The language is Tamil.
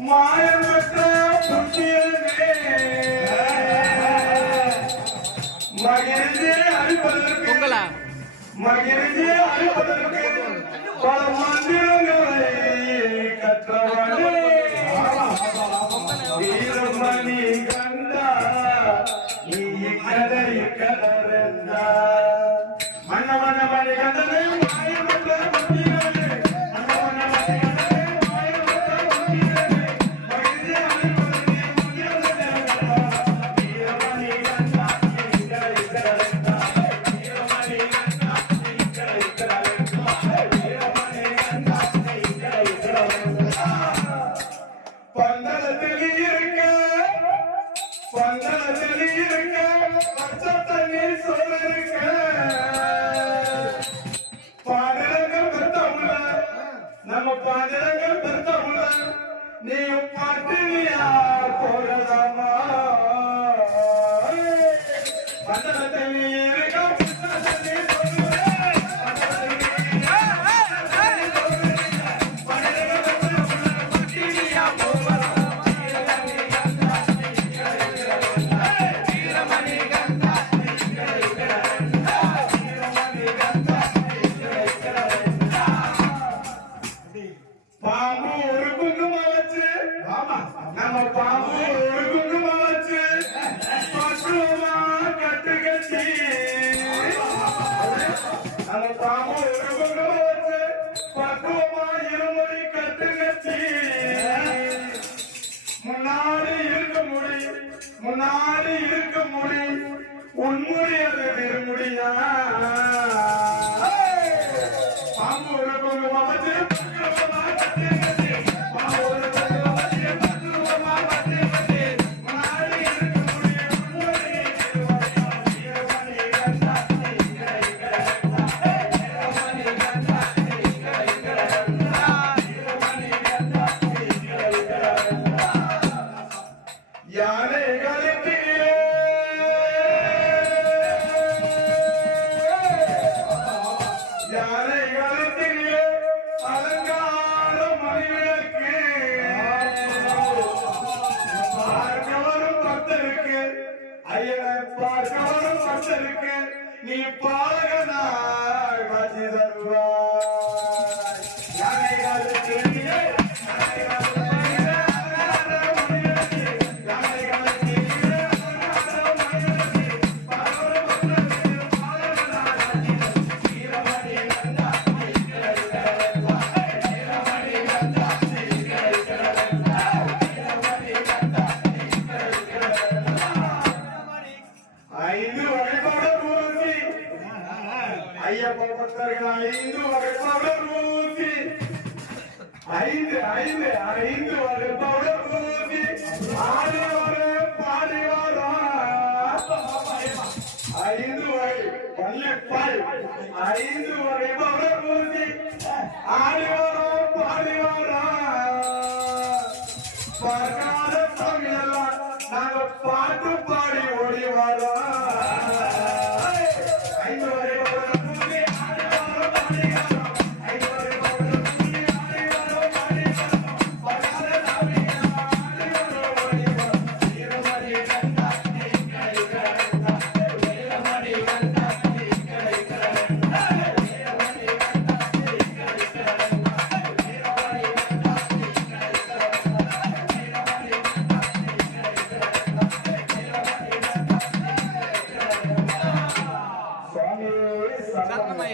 மாயமற்ற புத்தியனே மகிழ்ச்சி அளிப்பதற்கு மகிழ்ச்சி அளிப்பதற்கு பல மந்திரங்களை கற்றவனே வீரமணி கண்டா நீ கதை கதறந்தா மன்ன மன்ன மணி கண்டனை மாயமற்ற புத்தியனே நம்ம பாண்டங்கள் பெருத்தமுள்ள நீ பாட்டினியா போகலாமா மண்டலத்தை நீ இருக்க பாம்பு ஒரு குங்கும வச்சு நம்ம பாம்பு ஒரு குங்கும வச்சு பக்குவமா கட்டு கட்டி நம்ம பாம்பு ஒரு குங்கும வச்சு பக்குவமா இருமுடி கட்டு கட்டி முன்னாடி இருக்க முடி உன்முடி அது திருமுடியா பாம்பு ஒரு குங்கும வச்சு நீ பாலகனாய் காட்சி ஐயப்ப பக்தர்கள் ஐந்து வகை பவுடர் ஊசி ஐந்து வகை பவுடர் ஊசி ஆடி வரும் பாடி வரும் ஐந்து வகை பள்ளிப்பாய் ஐந்து வகை பவுடர் ஊசி ஆடி வரும் பாடி வரும் பார்க்காத சாமியெல்லாம் நாங்க பாட்டு பாடி ஓடி வரோம் Satu na